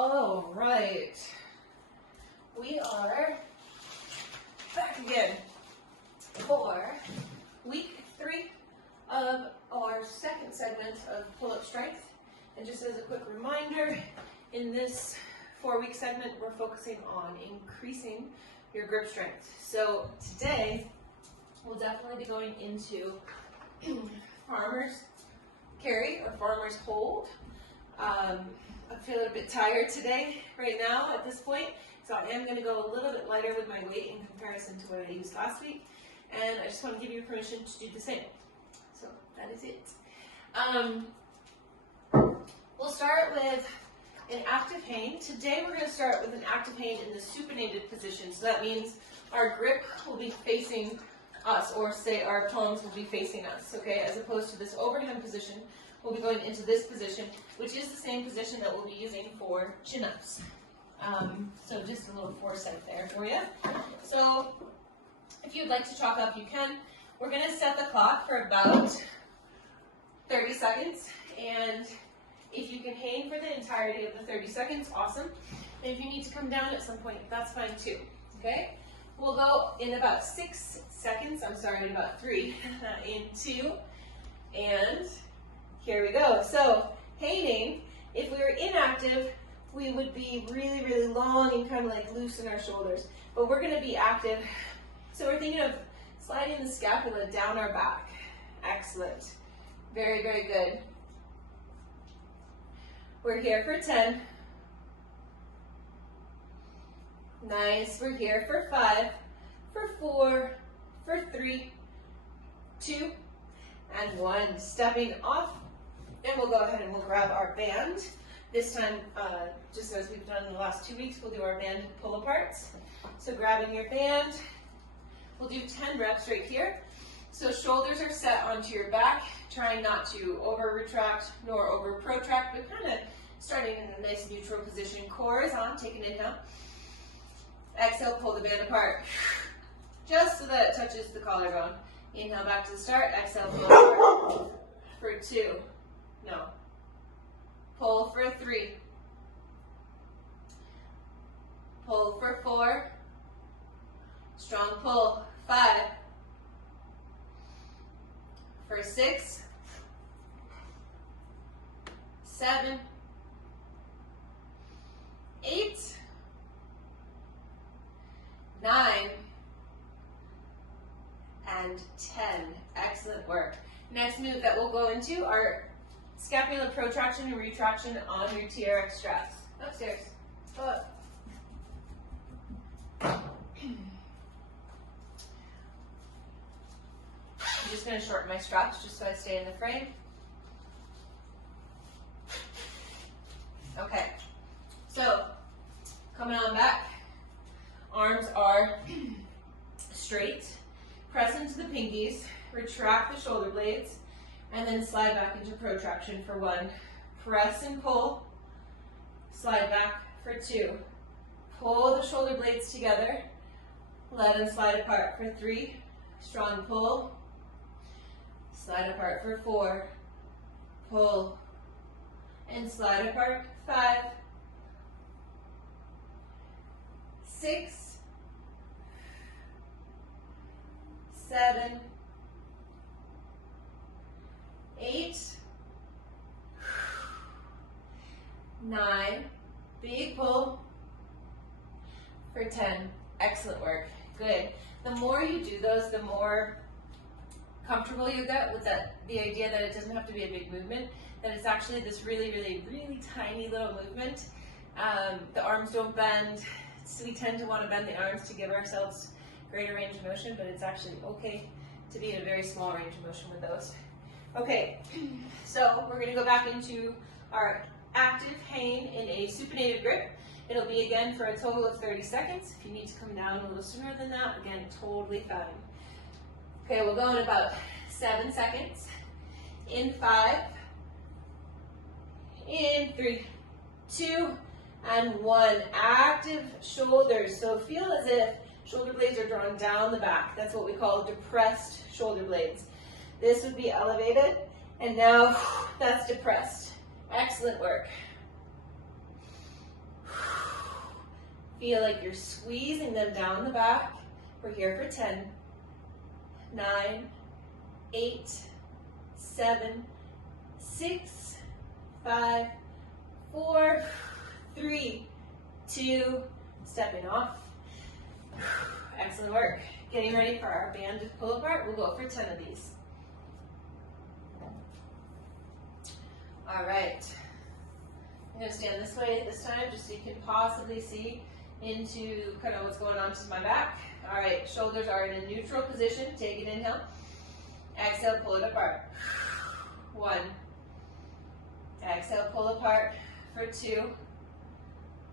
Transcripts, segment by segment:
All right, we are back again for week 3 of our second segment of pull-up strength. And just as a quick reminder, in this 4-week segment, we're focusing on increasing your grip strength. So today, we'll definitely be going into farmer's carry or farmer's hold. I'm feeling a bit tired today, right now, at this point, so I am going to go a little bit lighter with my weight in comparison to what I used last week, and I just want to give you permission to do the same. So that is it. We'll start with an active hang. Today we're going to start with an active hang in the supinated position, so that means our grip will be facing us, or say our palms will be facing us, okay, as opposed to this overhand position. We'll be going into this position, which is the same position that we'll be using for chin-ups. So just a little foresight there for you. So if you'd like to chalk up, you can. We're going to set the clock for about 30 seconds, and if you can hang for the entirety of the 30 seconds, awesome. And if you need to come down at some point, that's fine too, okay? We'll go in about 6 seconds, I'm sorry, in about 3, in 2, and here we go. So, hanging, if we were inactive, we would be really, really long and kind of like loose in our shoulders. But we're going to be active. So we're thinking of sliding the scapula down our back. Excellent. Very, very good. We're here for 10. Nice. We're here for 5, for 4, for 3, 2, and 1. Stepping off. And we'll go ahead and we'll grab our band. This time, just as we've done in the last 2 weeks, we'll do our band pull aparts. So grabbing your band, we'll do 10 reps right here. So shoulders are set onto your back, trying not to over retract nor over protract, but kind of starting in a nice neutral position. Core is on, take an inhale. Exhale, pull the band apart, just so that it touches the collarbone. Inhale back to the start, exhale, pull apart. For 2. No. Pull for 3. Pull for 4. Strong pull. 5. For 6. 7. 8. 9. And 10. Excellent work. Next move that we'll go into are scapula protraction and retraction on your TRX straps. Upstairs. Go up. I'm just going to shorten my straps just so I stay in the frame. Okay. So, coming on back. Arms are straight. Press into the pinkies. Retract the shoulder blades, and then slide back into protraction for 1. Press and pull, slide back for 2. Pull the shoulder blades together, let them slide apart for 3. Strong pull, slide apart for 4. Pull, and slide apart 5. 6. 7. 8, 9, big pull for 10. Excellent work. Good. The more you do those, the more comfortable you get with the idea that it doesn't have to be a big movement, that it's actually this really, really, really tiny little movement. The arms don't bend. So we tend to want to bend the arms to give ourselves greater range of motion, but it's actually okay to be in a very small range of motion with those. Okay, so we're going to go back into our active hang in a supinated grip. It'll be again for a total of 30 seconds. If you need to come down a little sooner than that, again, totally fine. Okay, we'll go in about 7 seconds. In 5, in 3, 2, and 1. Active shoulders. So feel as if shoulder blades are drawn down the back. That's what we call depressed shoulder blades. This would be elevated, and now that's depressed. Excellent work. Feel like you're squeezing them down the back. We're here for 10, 9, 8, 7, 6, 5, 4, 3, 2, stepping off. Excellent work. Getting ready for our banded pull apart. We'll go for 10 of these. All right. I'm going to stand this way this time just so you can possibly see into kind of what's going on to my back. All right, shoulders are in a neutral position. Take an inhale. Exhale, pull it apart. 1. Exhale, pull apart for 2.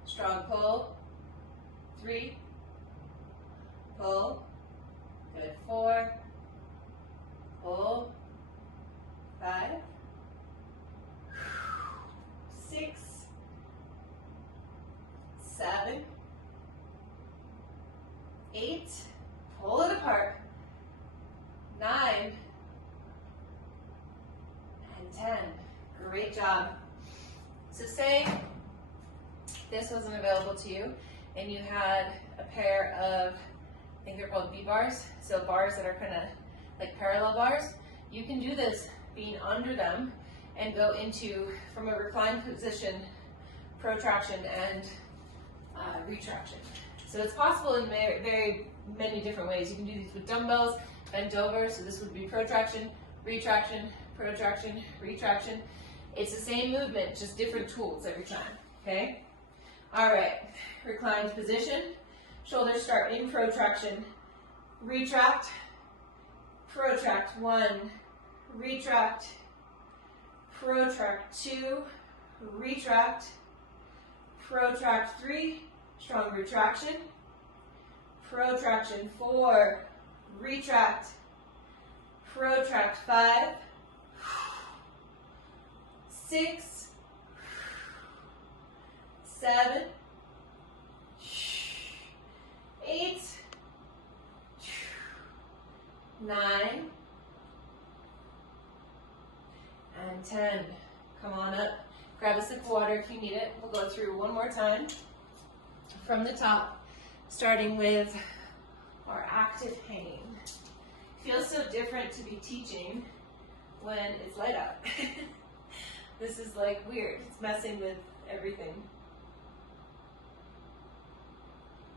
Strong pull. 3. Pull. Good. 4. Pull. 5. 6. 7. 8. Pull it apart. 9. And 10. Great job. So say this wasn't available to you and you had a pair of, I think they're called B-bars, so bars that are kind of like parallel bars. You can do this being under them and go into, from a reclined position, protraction and retraction. So it's possible in very many different ways. You can do these with dumbbells, bent over, so this would be protraction, retraction, protraction, retraction. It's the same movement, just different tools every time, okay? All right, reclined position. Shoulders start in protraction. Retract, protract. 1, retract, protract. 2, retract, protract. 3, strong retraction, protraction. 4, retract, protract. 5, 6, 7, 8, 9, and 10. Come on up. Grab a sip of water if you need it. We'll go through one more time from the top, starting with our active hang. Feels so different to be teaching when it's light out. This is like weird. It's messing with everything.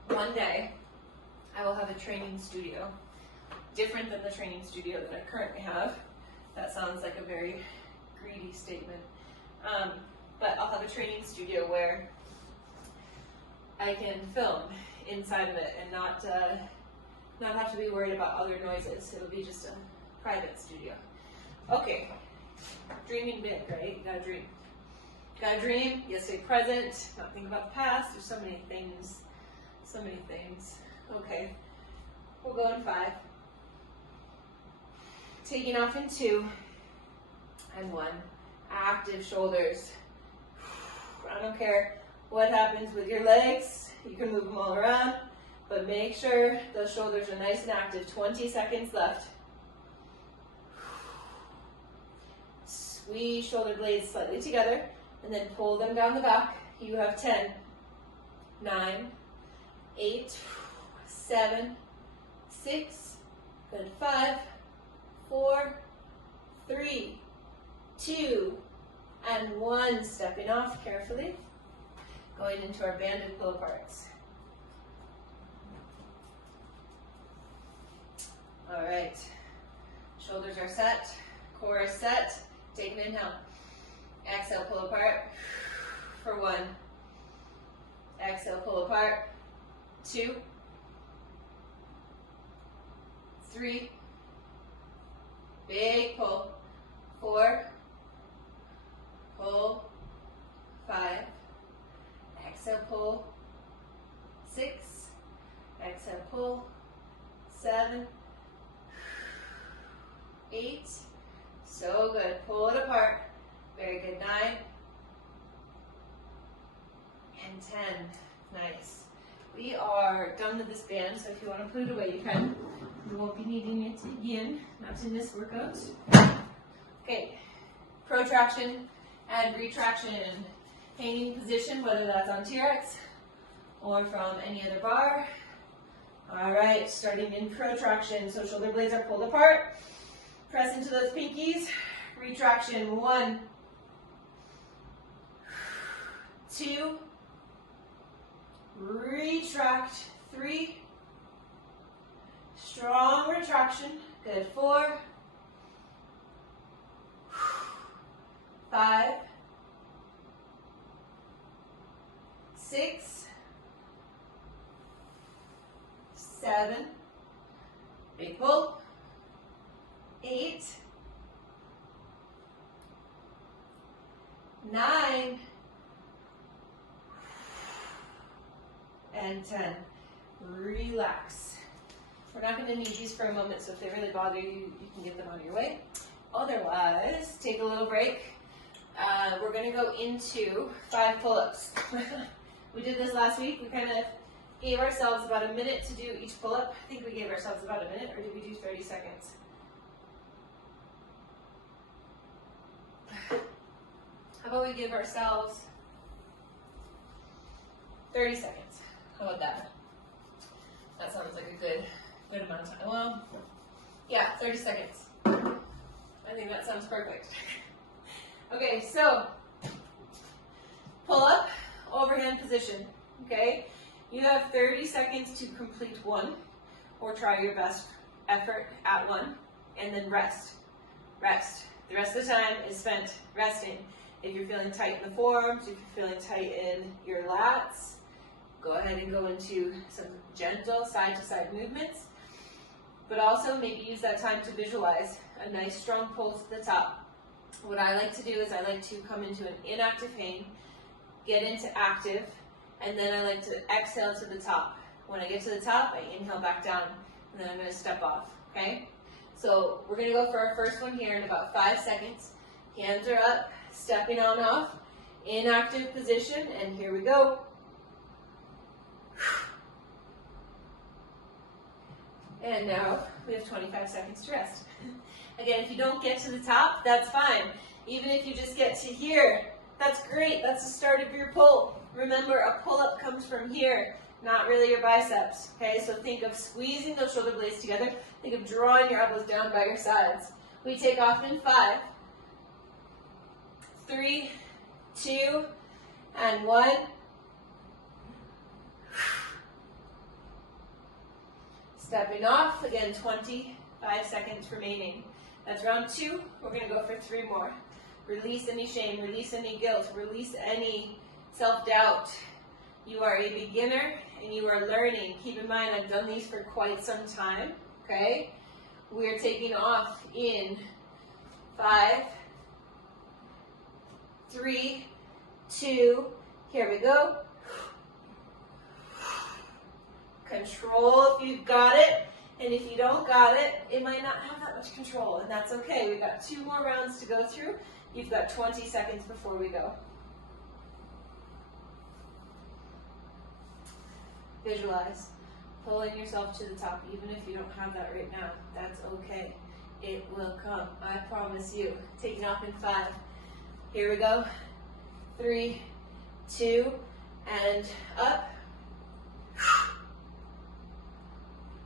One day, I will have a training studio, different than the training studio that I currently have. That sounds like a very greedy statement. But I'll have a training studio where I can film inside of it and not have to be worried about other noises. It'll be just a private studio. Okay, dreaming big, right? You gotta dream. You gotta dream, you gotta stay present, not think about the past. There's so many things, so many things. Okay, we'll go in 5. Taking off in 2 and 1. Active shoulders. I don't care what happens with your legs. You can move them all around, but make sure those shoulders are nice and active. 20 seconds left. Squeeze shoulder blades slightly together and then pull them down the back. You have 10, 9, 8, 7, 6, good, 5, 4, 3, 2, and 1. Stepping off carefully. Going into our banded pull aparts. All right. Shoulders are set. Core is set. Take an inhale. Exhale, pull apart for 1. Exhale, pull apart. 2, 3, big pull. 4, pull. 5, exhale, pull. 6, exhale, pull. 7, 8, so good. Pull it apart. Very good. 9 and 10. Nice. We are done with this band, so if you want to put it away, you can. We won't be needing it again, not in this workout. Okay, protraction and retraction. Hanging position, whether that's on TRX or from any other bar. All right, starting in protraction. So shoulder blades are pulled apart. Press into those pinkies. Retraction, 1, 2, retract, 3, strong retraction, good, 4, 5, 6, 7, big pull, 8, 9, and 10. Relax. We're not going to need these for a moment, so if they really bother you, you can get them on your way. Otherwise, take a little break. We're going to go into 5 pull-ups. We did this last week. We kind of gave ourselves about a minute to do each pull-up. I think we gave ourselves about a minute, or did we do 30 seconds? How about we give ourselves 30 seconds? How about that? That sounds like a good amount of time. Well, yeah, 30 seconds. I think that sounds perfect. Okay, so pull up, overhand position, okay? You have 30 seconds to complete one, or try your best effort at one, and then rest. Rest. The rest of the time is spent resting. If you're feeling tight in the forearms, if you're feeling tight in your lats, go ahead and go into some gentle side-to-side movements, but also maybe use that time to visualize a nice strong pull to the top. What I like to do is I like to come into an inactive hang, get into active, and then I like to exhale to the top. When I get to the top, I inhale back down, and then I'm going to step off, okay? So we're going to go for our first one here in about 5 seconds. Hands are up, stepping on off, inactive position, and here we go. And now we have 25 seconds to rest. Again, if you don't get to the top, that's fine. Even if you just get to here, that's great. That's the start of your pull. Remember, a pull-up comes from here, not really your biceps. Okay, so think of squeezing those shoulder blades together. Think of drawing your elbows down by your sides. We take off in 5, 3, 2, and 1. Stepping off, again, 25 seconds remaining. That's round 2. We're going to go for 3 more. Release any shame, release any guilt, release any self-doubt. You are a beginner and you are learning. Keep in mind, I've done these for quite some time, okay? We're taking off in 5, 3, 2, here we go. Control if you've got it, and if you don't got it, it might not have that much control, and that's okay. We've got 2 more rounds to go through. You've got 20 seconds before we go. Visualize, pulling yourself to the top, even if you don't have that right now. That's okay. It will come, I promise you. Taking off in 5. Here we go. 3, 2, and up.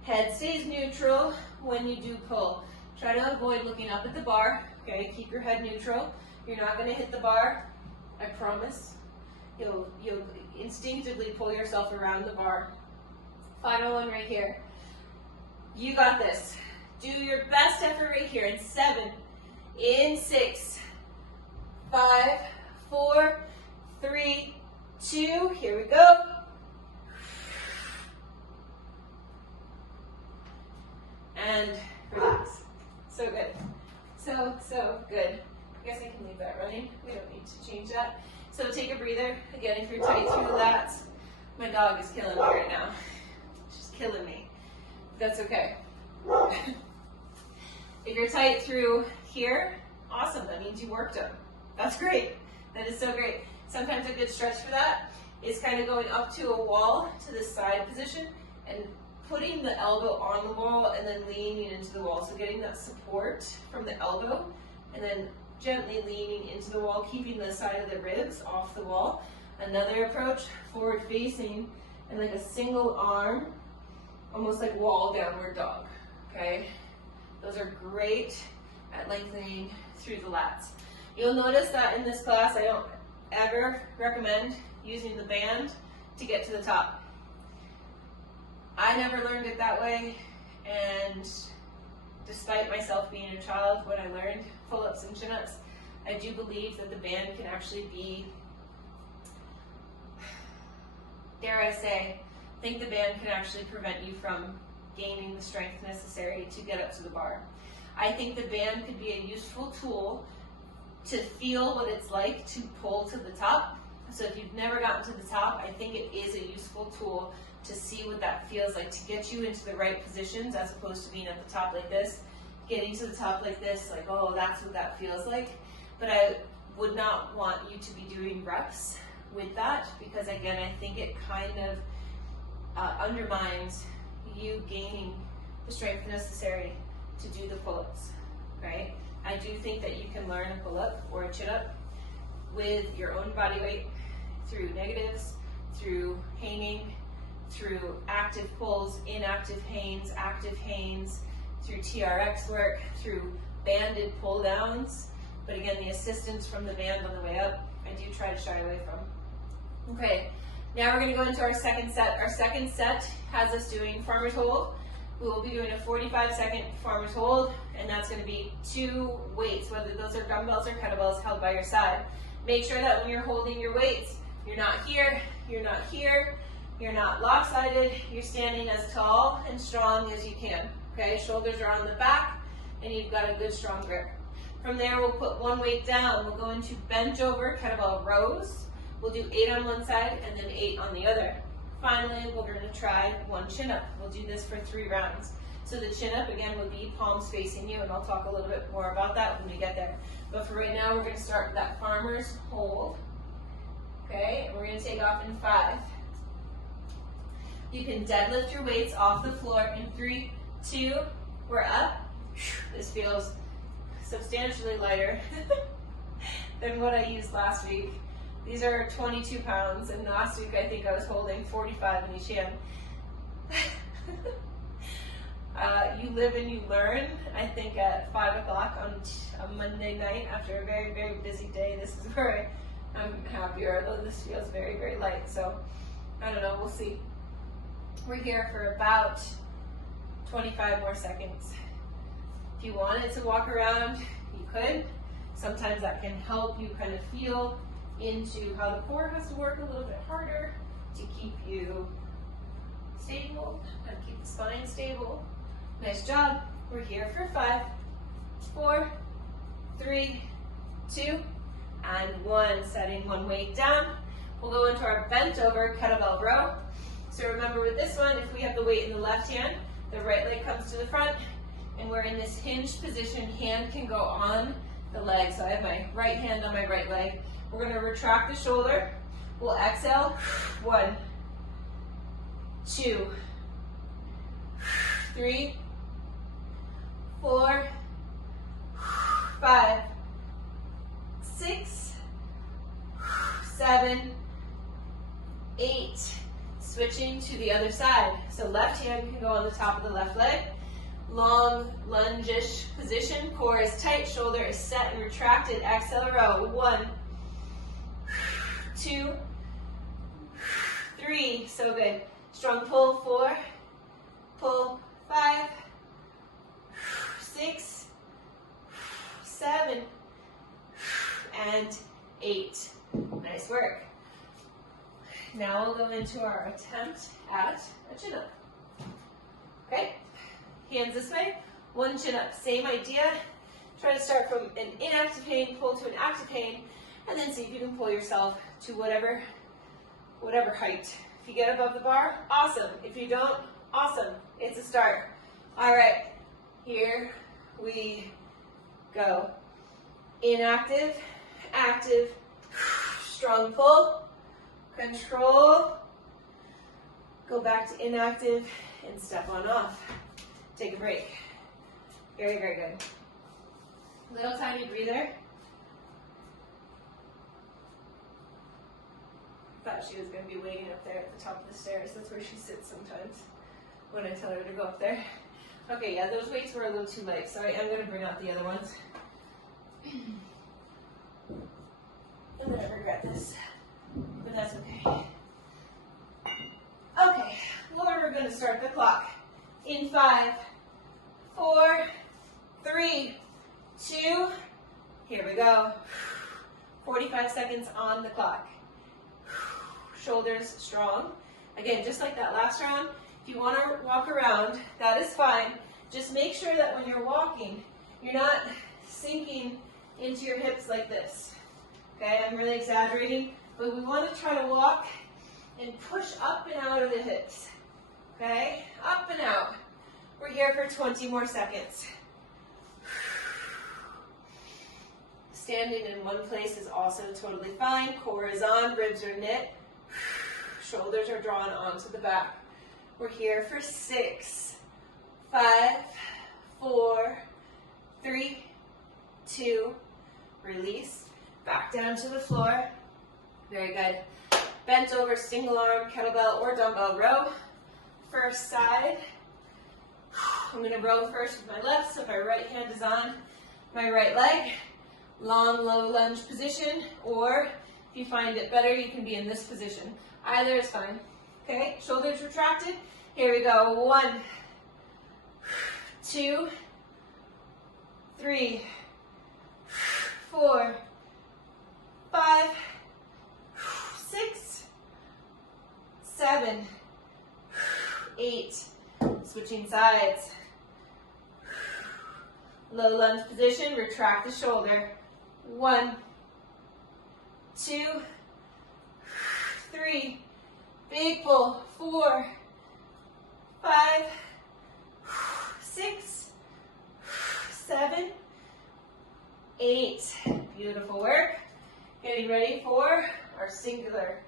Head stays neutral when you do pull. Try to avoid looking up at the bar, okay? Keep your head neutral. You're not going to hit the bar, I promise. You'll instinctively pull yourself around the bar. Final one right here. You got this. Do your best effort right here in 7, in 6, 5, 4, 3, 2, here we go. And relax. So good. So good. I guess I can leave that running. We don't need to change that. So take a breather. Again, if you're tight through the lats, my dog is killing me right now. She's killing me. That's okay. If you're tight through here, awesome. That means you worked them. That's great. That is so great. Sometimes a good stretch for that is kind of going up to a wall to the side position and putting the elbow on the wall and then leaning into the wall. So getting that support from the elbow and then gently leaning into the wall, keeping the side of the ribs off the wall. Another approach, forward facing, and like a single arm, almost like wall downward dog, okay? Those are great at lengthening through the lats. You'll notice that in this class, I don't ever recommend using the band to get to the top. I never learned it that way, and despite myself being a child when I learned pull-ups and chin-ups, I do believe that the band can actually be, dare I say, I think the band can actually prevent you from gaining the strength necessary to get up to the bar. I think the band could be a useful tool to feel what it's like to pull to the top. So if you've never gotten to the top, I think it is a useful tool to see what that feels like, to get you into the right positions as opposed to being at the top like this. Getting to the top like this, like, oh, that's what that feels like. But I would not want you to be doing reps with that, because again, I think it kind of undermines you gaining the strength necessary to do the pull-ups, right? I do think that you can learn a pull-up or a chin-up with your own body weight through negatives, through hanging, through active pulls, inactive hangs, active hangs, through TRX work, through banded pull downs. But again, the assistance from the band on the way up, I do try to shy away from. Okay, now we're gonna go into our second set. Our second set has us doing farmer's hold. We will be doing a 45-second farmer's hold, and that's gonna be 2 weights, whether those are dumbbells or kettlebells held by your side. Make sure that when you're holding your weights, you're not here, you're not here, you're not lopsided, you're standing as tall and strong as you can, okay? Shoulders are on the back, and you've got a good strong grip. From there, we'll put 1 weight down. We'll go into Bentover kettlebell rows. We'll do 8 on one side and then 8 on the other. Finally, we're gonna try 1 chin-up. We'll do this for 3 rounds. So the chin-up, again, would be palms facing you, and I'll talk a little bit more about that when we get there. But for right now, we're gonna start with that farmer's hold, okay? And we're gonna take off in 5. You can deadlift your weights off the floor in 3, 2, we're up. This feels substantially lighter than what I used last week. These are 22 pounds, and last week I think I was holding 45 in each hand. You live and you learn. I think at 5 o'clock on a Monday night after a very, very busy day, this is where I'm happier, although this feels very, very light. So I don't know, we'll see. We're here for about 25 more seconds. If you wanted to walk around, you could. Sometimes that can help you kind of feel into how the core has to work a little bit harder to keep you stable and keep the spine stable. Nice job. We're here for 5, 4, 3, 2, and 1. Setting 1 weight down. We'll go into our bent over kettlebell row. So remember with this one, if we have the weight in the left hand, the right leg comes to the front, and we're in this hinged position. Hand can go on the leg. So I have my right hand on my right leg. We're going to retract the shoulder. We'll exhale. 1, 2, 3, 4, 5, 6, 7, 8. Switching to the other side. So left hand can go on the top of the left leg. Long lunge-ish position. Core is tight, shoulder is set and retracted. Exhale, row. 1, 2, 3. So good. Strong pull. 4, pull. 5, 6, 7, and 8. Nice work. Now we'll go into our attempt at a chin-up. Okay? Hands this way. 1 chin-up. Same idea. Try to start from an inactive hang, pull to an active hang, and then see if you can pull yourself to whatever height. If you get above the bar, awesome. If you don't, awesome. It's a start. All right. Here we go. Inactive, active, strong pull. Control, go back to inactive, and step on off. Take a break. Very, very good. Little tiny breather. Thought she was going to be waiting up there at the top of the stairs. That's where she sits sometimes when I tell her to go up there. Okay, yeah, those weights were a little too light, so I am going to bring out the other ones. I'm going to regret this, but that's okay. Okay, well, we're going to start the clock in 5, 4, 3, 2, here we go. 45 seconds on the clock. Shoulders strong. Again, just like that last round, if you want to walk around, that is fine. Just make sure that when you're walking, you're not sinking into your hips like this. Okay, I'm really exaggerating, but we want to try to walk and push up and out of the hips. Okay, up and out. We're here for 20 more seconds. Standing in one place is also totally fine. Core is on, ribs are knit. Shoulders are drawn onto the back. We're here for 6, 5, 4, 3, 2, release. Back down to the floor. Very good. Bent over single arm, kettlebell, or dumbbell row. First side. I'm going to row first with my left, so my right hand is on my right leg. Long, low lunge position, or if you find it better, you can be in this position. Either is fine. Okay, shoulders retracted. Here we go. 1, 2, 3, 4, 5, 6, 7, 8. Switching sides. Low lunge position, retract the shoulder. 1, 2, 3, big pull. 4, 5, 6, 7, 8. Beautiful work. Getting ready for our singular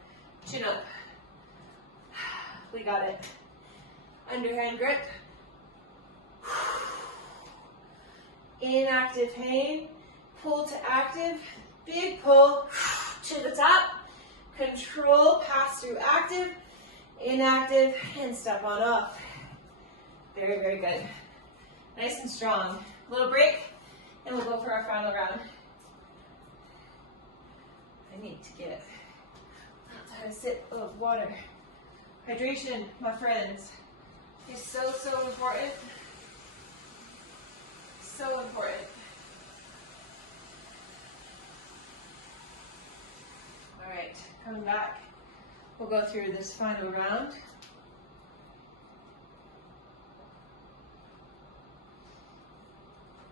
chin up. We got it. Underhand grip. Inactive hang. Pull to active. Big pull to the top. Control, pass through active, inactive, and step on off. Very, very good. Nice and strong. A little break, and we'll go for our final round. I need to get outside a sip of water. Hydration, my friends, is so, so important. So important. All right, coming back. We'll go through this final round.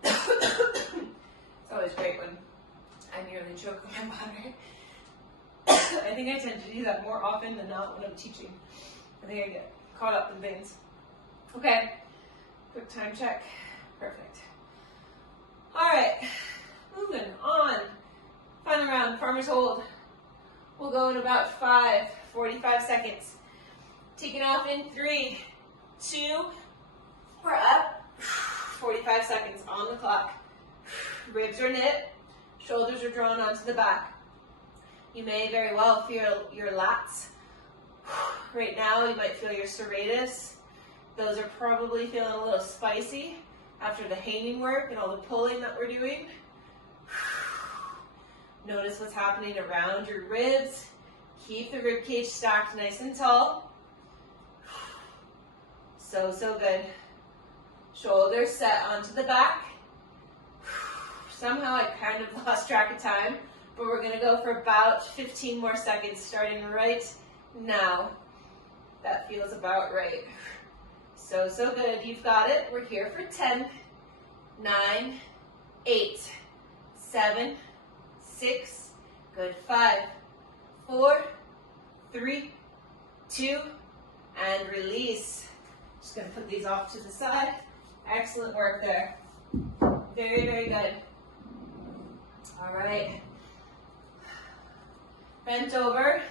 It's always great when I nearly choke on my water. I think I tend to do that more often than not when I'm teaching. I think I get caught up in things. Okay, quick time check. Perfect. All right, moving on. Final round, farmer's hold. We'll go in about 45 seconds. Taking off in 3, 2, we're up. 45 seconds on the clock. Ribs are knit, shoulders are drawn onto the back. You may very well feel your lats. Right now, you might feel your serratus. Those are probably feeling a little spicy after the hanging work and all the pulling that we're doing. Notice what's happening around your ribs. Keep the rib cage stacked nice and tall. So, so good. Shoulders set onto the back. Somehow I kind of lost track of time, but we're going to go for about 15 more seconds starting right now. That feels about right. So, so good. You've got it. We're here for 10, 9, 8, 7, 6, good, 5, 4, 3, 2, and release. Just going to put these off to the side. Excellent work there. Very, very good. All right. Bent over,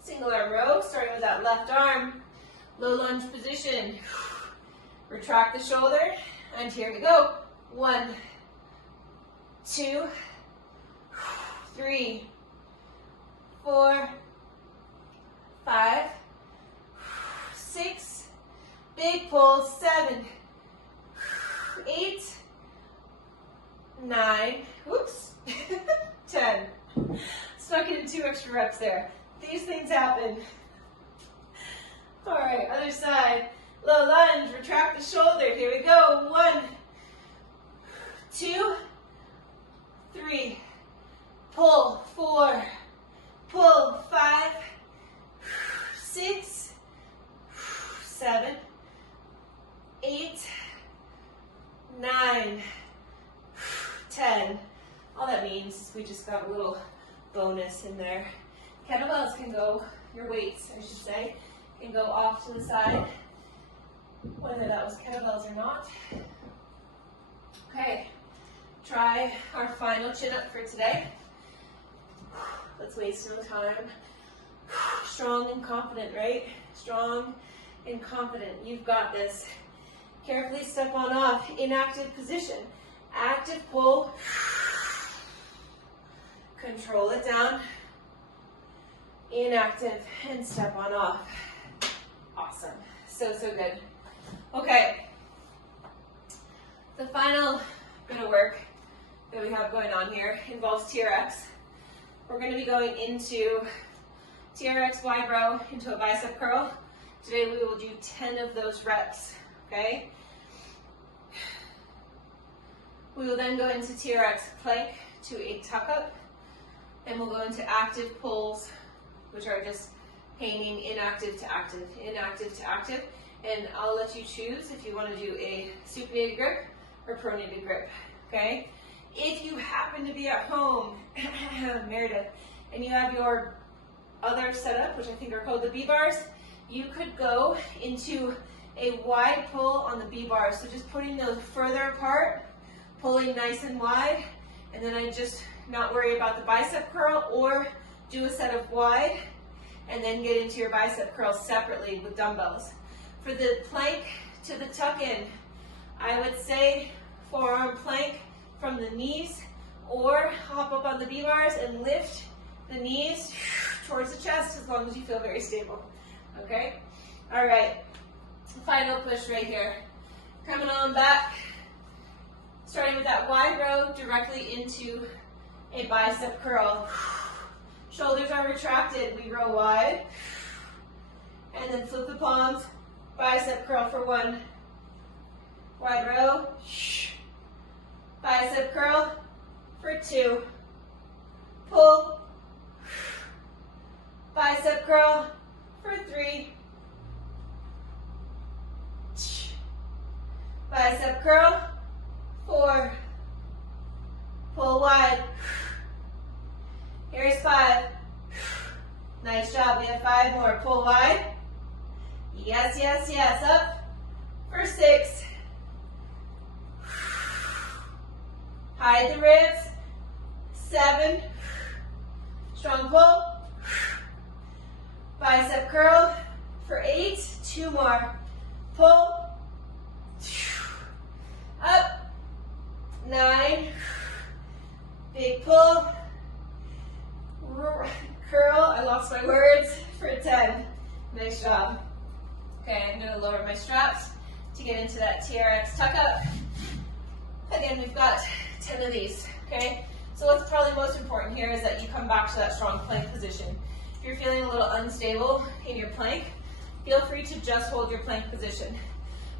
single arm row, starting with that left arm. Low lunge position. Retract the shoulder, and here we go. 1, 2, 3, 4, Big pull, 7, 8, 9, whoops, 10. Stuck in 2 extra reps there. These things happen. All right, other side. Low lunge, retract the shoulder. Here we go. 1, 2, 3. Pull, 4. Pull, 5, 6, 7, 8, 9, 10. All that means is we just got a little bonus in there. Kettlebells can go, your weights, I should say, can go off to the side, whether that was kettlebells or not. Okay, try our final chin-up for today. Let's waste no time. Strong and confident, right? Strong and confident. You've got this. Carefully step on off. Inactive position. Active pull. Control it down. Inactive and step on off. Awesome. So good. Okay. The final bit of work that we have going on here involves TRX. We're going to be going into TRX wide row into a bicep curl. Today we will do 10 of those reps, okay? We will then go into TRX Plank to a tuck up. Then we'll go into active pulls, which are just painting inactive to active, inactive to active. And I'll let you choose if you want to do a supinated grip or pronated grip, okay? If you happen to be at home, Meredith, and you have your other setup, which I think are called the B-bars, you could go into a wide pull on the B-bars. So just putting those further apart, pulling nice and wide, and then I just not worry about the bicep curl, or do a set of wide, and then get into your bicep curls separately with dumbbells. For the plank to the tuck-in, I would say forearm plank from the knees, or hop up on the B-bars and lift the knees towards the chest as long as you feel very stable, okay? All right, final push right here. Coming on back, starting with that wide row directly into a bicep curl. Shoulders are retracted, we row wide, and then flip the palms, bicep curl for 1, wide row, bicep curl for 2, pull, bicep curl for 3, bicep curl, 4, pull wide, here's 5, nice job, we have 5 more, pull wide, yes, yes, yes, up, for 6, hide the ribs, 7, strong pull, bicep curl for 8, 2 more, pull, up, 9, big pull, curl, I lost my words, for 10, nice job. Okay, I'm going to lower my straps to get into that TRX tuck up. Again, we've got 10 of these, okay? So what's probably most important here is that you come back to that strong plank position. If you're feeling a little unstable in your plank, feel free to just hold your plank position.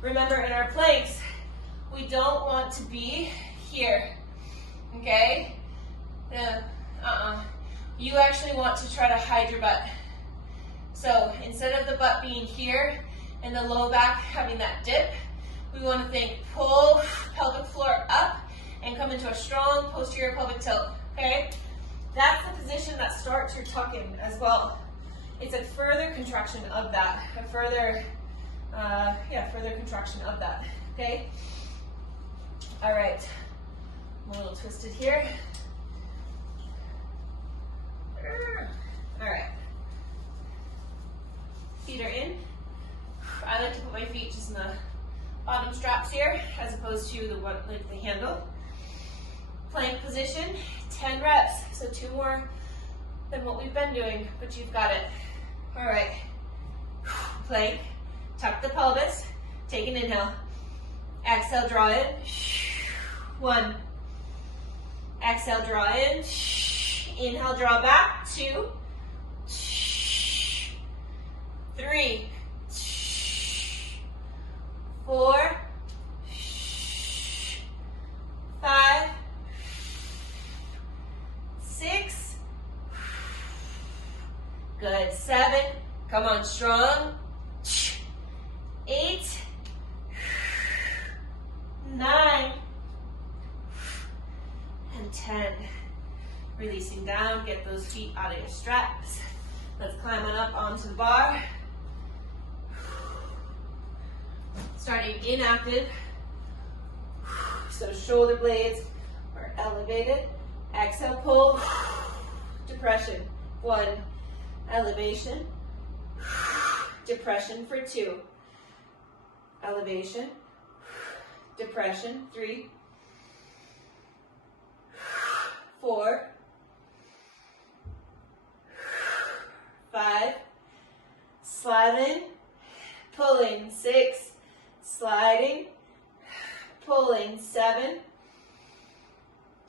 Remember, in our planks, we don't want to be here, okay? You actually want to try to hide your butt. So instead of the butt being here and the low back having that dip, we want to think pull pelvic floor up and come into a strong posterior pelvic tilt, okay? That's the position that starts your tuck-in as well. It's a further contraction of that, a further contraction of that, okay? All right, I'm a little twisted here. All right, feet are in. I like to put my feet just in the bottom straps here, as opposed to the one like the handle. Plank position, 10 reps, so 2 more than what we've been doing, but you've got it. All right, plank, tuck the pelvis, Take an inhale. Exhale, draw in. 1. Exhale, draw in. Inhale, draw back. 2. 3. 4. 5. 6. Good. 7. Come on, strong. 8. 9. And 10. Releasing down, get those feet out of your straps. Let's climb on up onto the bar. Starting inactive. So shoulder blades are elevated. Exhale, pull. Depression. 1. Elevation. Depression for 2. Elevation. Depression. 3. 4. 5. Sliding. Pulling. 6. Sliding. Pulling. 7.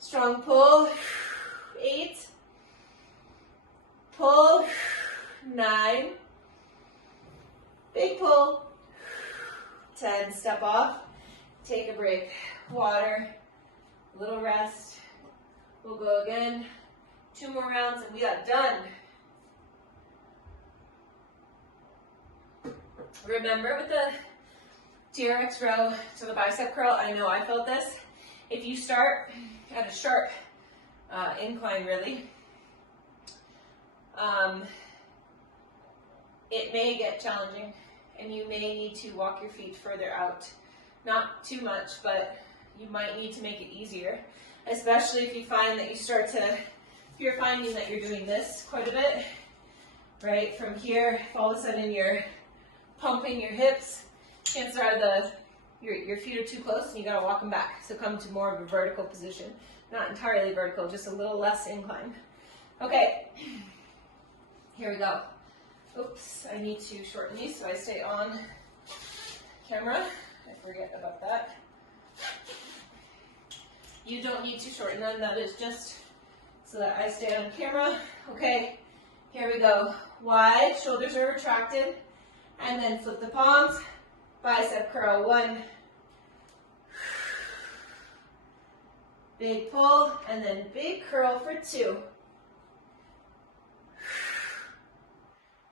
Strong pull. 8. Pull. 9. Big pull. 10. Step off. Take a break. Water. A little rest. We'll go again. 2 more rounds and we are done. Remember with the TRX row to the bicep curl, I know I felt this. If you start at a sharp incline really, it may get challenging and you may need to walk your feet further out. Not too much, but you might need to make it easier, especially if you find that if you're finding that you're doing this quite a bit, right? From here, if all of a sudden you're pumping your hips, chances are your feet are too close and you gotta walk them back. So come to more of a vertical position. Not entirely vertical, just a little less inclined. Okay, here we go. Oops, I need to shorten these so I stay on camera. I forget about that. You don't need to shorten them, that is just so that I stay on camera. Okay, here we go. Wide, shoulders are retracted, and then flip the palms, bicep curl. 1. Big pull, and then big curl for 2.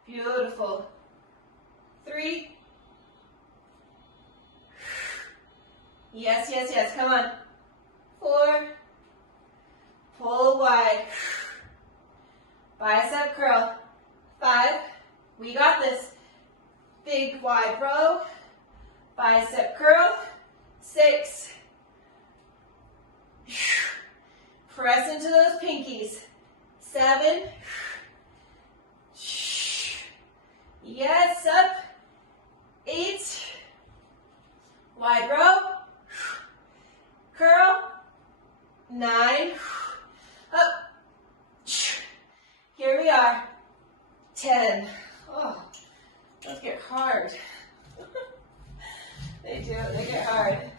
Beautiful. 3. Yes, yes, yes, come on. 4. Pull wide. Bicep curl. 5. We got this. Big wide row. Bicep curl. 6. Press into those pinkies. 7. Yes, up. 8. Wide row. Curl. 9. Up. Here we are. 10. Oh, those get hard. They do, they get hard. I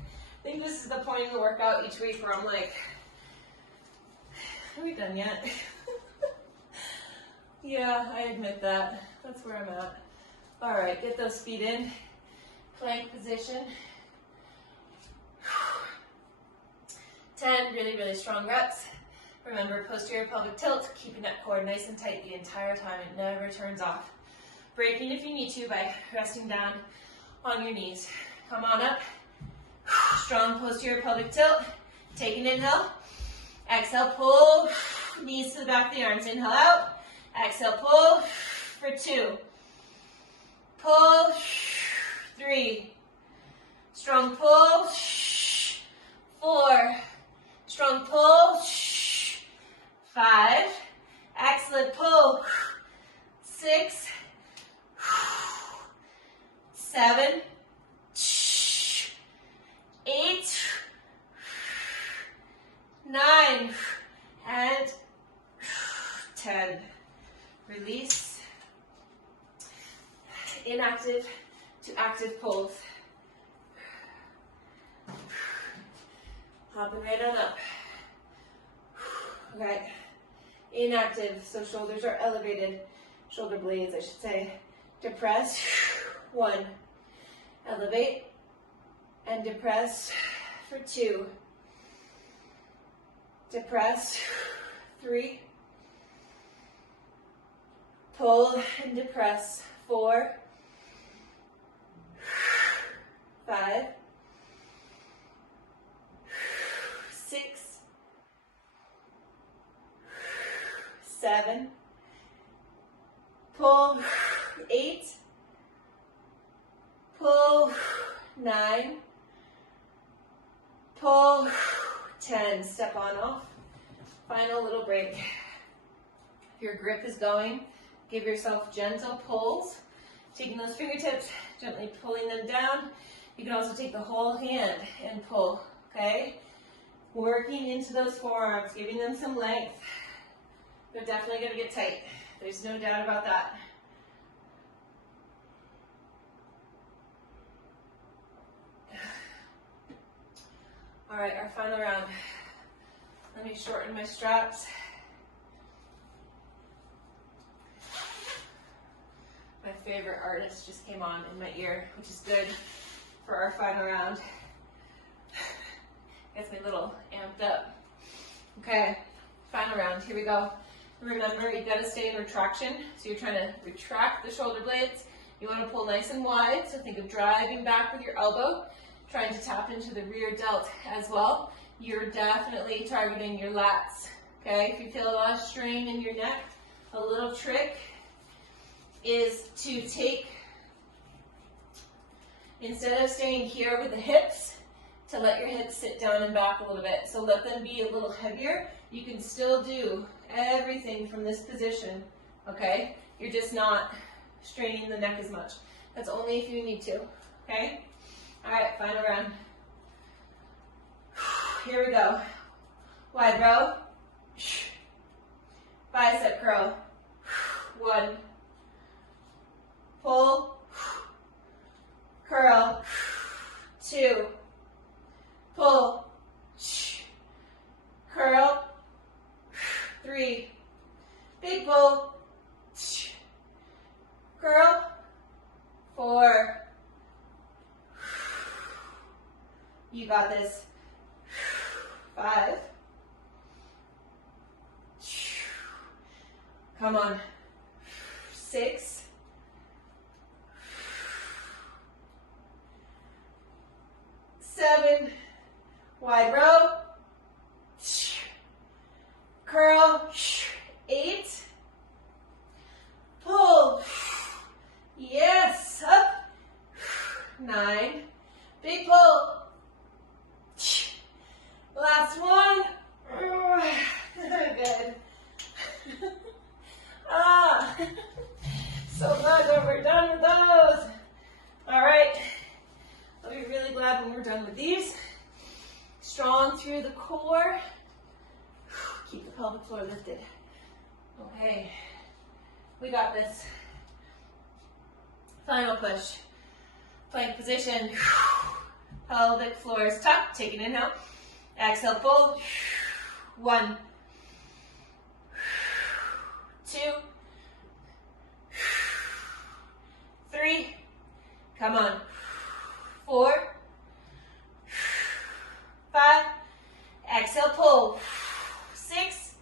think this is the point in the workout each week where I'm like, are we done yet? Yeah, I admit that. That's where I'm at. All right, get those feet in. Plank position. 10 really, really strong reps. Remember, posterior pelvic tilt, keeping that core nice and tight the entire time. It never turns off. Breaking if you need to by resting down on your knees. Come on up. Strong posterior pelvic tilt. Take an inhale. Exhale, pull. Knees to the back of the arms. Inhale out. Exhale, pull for 2. Pull. 3. Strong pull. 4. Strong pull. 5. Excellent pull. 6. 7. 8. 9. And 10. Release. Inactive to active pulls. Hopping right on up. Okay. Inactive, so shoulders are elevated. Shoulder blades, I should say. Depress. 1. Elevate and depress for 2. Depress. 3. Pull and depress. 4. 5. 6. 7. Pull. 8. Pull. 9. Pull. 10. Step on off. Final little break. If your grip is going, give yourself gentle pulls. Taking those fingertips, gently pulling them down. You can also take the whole hand and pull, okay? Working into those forearms, giving them some length. They're definitely going to get tight. There's no doubt about that. All right, our final round. Let me shorten my straps. My favorite artist just came on in my ear, which is good for our final round. Gets me a little amped up. Okay, final round, here we go. Remember, you gotta stay in retraction. So you're trying to retract the shoulder blades. You wanna pull nice and wide, so think of driving back with your elbow, trying to tap into the rear delt as well. You're definitely targeting your lats, okay? If you feel a lot of strain in your neck, a little trick is to take, instead of staying here with the hips, to let your hips sit down and back a little bit. So let them be a little heavier. You can still do everything from this position, okay? You're just not straining the neck as much. That's only if you need to, okay? All right, final round. Here we go. Wide row. Bicep curl. 1. Pull. Curl. 2. Pull. Curl. 3. Big pull. Curl. 4. You got this. 5. Come on. 6. 7. Wide row. Curl. 8. Pull. Yes. Up. 9. Big pull. Last one. Good. So glad that we're done with those. All right. I'll be really glad when we're done with these. Strong through the core. Keep the pelvic floor lifted. Okay. We got this. Final push. Plank position. Pelvic floor is tucked. Take an inhale. Exhale, pull. 1. 2. 3. Come on. 4. 5. Exhale, pull. 6.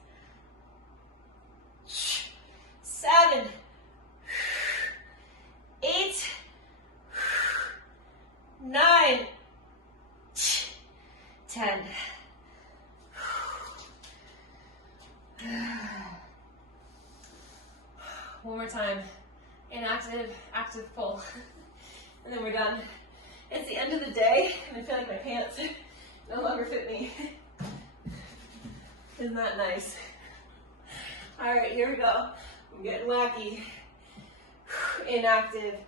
7. 8. 9. 10. One more time. Inactive, active pull. And then we're done. It's the end of the day, and I feel like my pants no longer fit me. Isn't that nice? All right, here we go. I'm getting wacky. Inactive,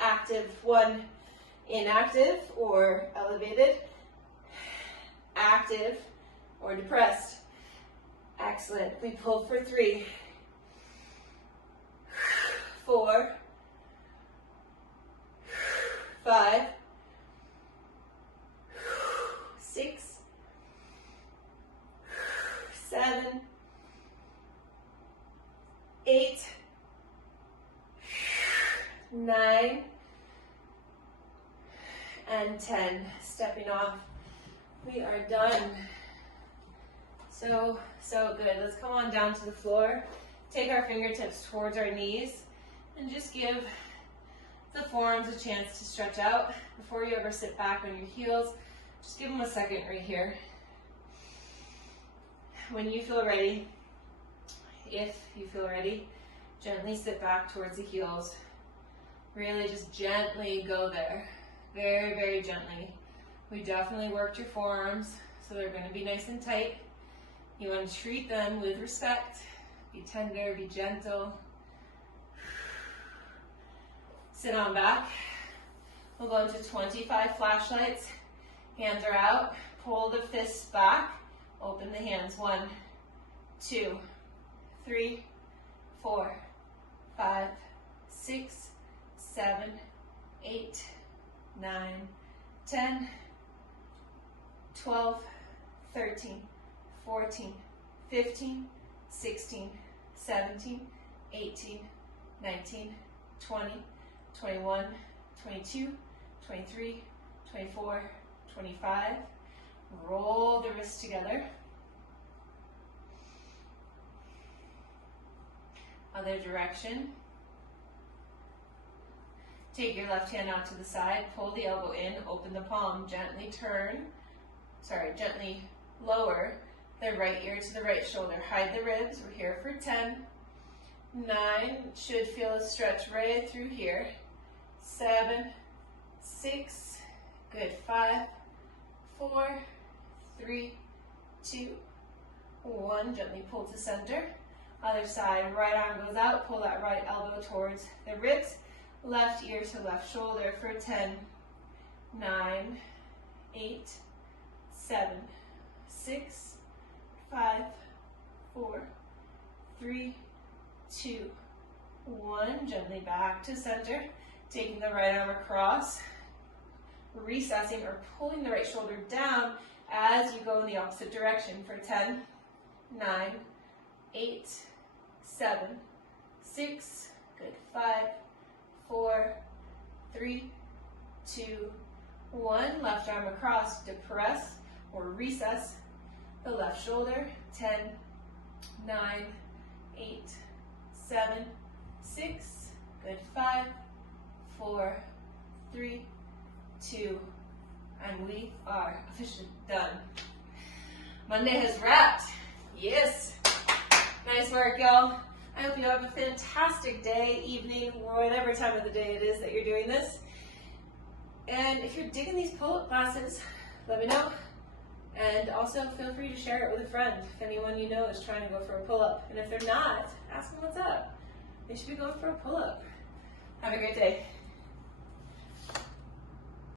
active. 1. Inactive or elevated. Active or depressed. Excellent. We pull for 3. 4. 5. 6. 9, and 10. Stepping off. We are done. So good. Let's come on down to the floor. Take our fingertips towards our knees and just give the forearms a chance to stretch out. Before you ever sit back on your heels, just give them a second right here. When you feel ready, if you feel ready, gently sit back towards the heels. Really just gently go there. Very, very gently. We definitely worked your forearms, so they're going to be nice and tight. You want to treat them with respect. Be tender, be gentle. Sit on back. We'll go into 25 flashlights. Hands are out. Pull the fists back. Open the hands. 1, 2, 3, 4, 5, 6, 7, 8, 9, 10, 12, 13, 14, 15, 16, 17, 18, 19, 20, 21, 22, 23, 24, 25. Roll the wrists together. Other direction. Take your left hand out to the side, pull the elbow in, open the palm, gently gently lower the right ear to the right shoulder. Hide the ribs. We're here for 10. 9, should feel a stretch right through here. 7, 6, good. 5, 4, 3, 2, 1. Gently pull to center. Other side, right arm goes out, pull that right elbow towards the ribs. Left ear to left shoulder for 10, 9, 8, 7, 6, 5, 4, 3, 2, 1. Gently back to center. Taking the right arm across, recessing or pulling the right shoulder down as you go in the opposite direction for 10, 9, 8, 7, 6, good. 5, 4, 3, 2, 1. Left arm across, depress or recess the left shoulder. 10, 9, 8, 7, 6, good. 5, 4, 3, 2, and we are officially done. Monday has wrapped. Yes. Nice work, y'all. I hope you have a fantastic day, evening, whatever time of the day it is that you're doing this. And if you're digging these pull-up classes, let me know. And also feel free to share it with a friend if anyone you know is trying to go for a pull-up. And if they're not, ask them what's up. They should be going for a pull-up. Have a great day.